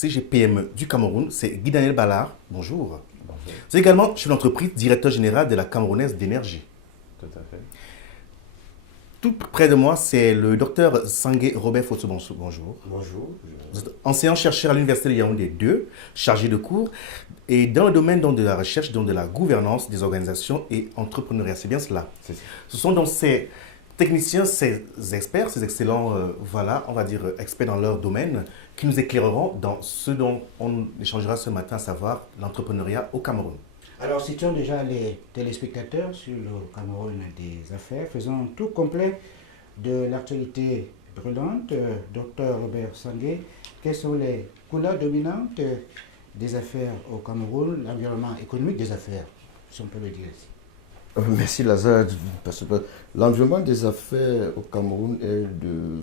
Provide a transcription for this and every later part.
CGPME du Cameroun, c'est Guy Daniel Ballard. Bonjour. Bonjour. C'est également chef d'entreprise, directeur général de la Camerounaise d'énergie. Tout à fait. Tout près de moi, c'est le docteur Sangué Robert Fosso. Bonjour. Bonjour. Vous êtes enseignant-chercheur à l'Université de Yaoundé 2, chargé de cours, et dans le domaine donc, de la recherche, donc, de la gouvernance des organisations et entrepreneuriat. C'est bien cela. C'est ça. Ce sont donc ces techniciens, ces experts, ces excellents, voilà, on va dire, experts dans leur domaine, qui nous éclaireront dans ce dont on échangera ce matin, à savoir l'entrepreneuriat au Cameroun. Alors, situons déjà les téléspectateurs sur le Cameroun des affaires. Faisons un tour complet de l'actualité brûlante. Docteur Robert Sangué, quelles sont les couleurs dominantes des affaires au Cameroun, l'environnement économique des affaires, si on peut le dire ici? Merci Lazare, parce que l'environnement des affaires au Cameroun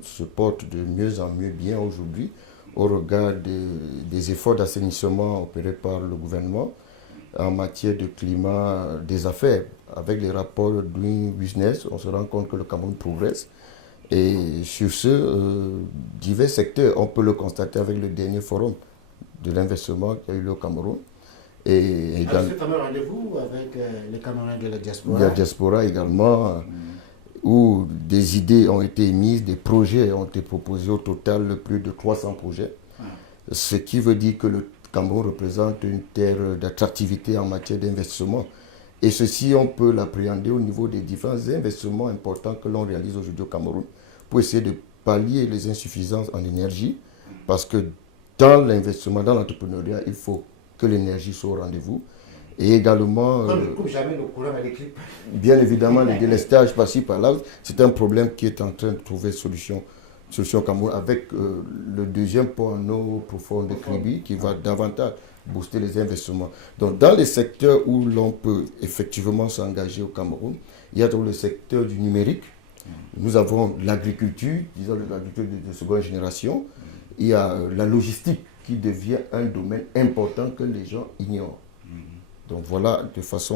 se porte de mieux en mieux bien aujourd'hui au regard des efforts d'assainissement opérés par le gouvernement en matière de climat des affaires. Avec les rapports Doing Business, on se rend compte que le Cameroun progresse. Et sur divers secteurs, on peut le constater avec le dernier forum de l'investissement qu'il y a eu au Cameroun. Et ce fameux rendez-vous avec les Camerounais de la diaspora. De la diaspora également, où des idées ont été émises, des projets ont été proposés, au total plus de 300 projets. Ce qui veut dire que le Cameroun représente une terre d'attractivité en matière d'investissement. Et ceci, on peut l'appréhender au niveau des différents investissements importants que l'on réalise aujourd'hui au Cameroun pour essayer de pallier les insuffisances en énergie. Parce que dans l'investissement, dans l'entrepreneuriat, il faut que l'énergie soit au rendez-vous. Et également, On ne coupe jamais le courant électrique. bien évidemment, le délestage par-ci, par-là, c'est un problème qui est en train de trouver solution au Cameroun avec le deuxième pont en eau profonde de Kribi qui va davantage booster les investissements. Donc, dans les secteurs où l'on peut effectivement s'engager au Cameroun, il y a donc le secteur du numérique. Nous avons l'agriculture, disons l'agriculture de seconde génération. Il y a la logistique qui devient un domaine important que les gens ignorent. Donc voilà, de façon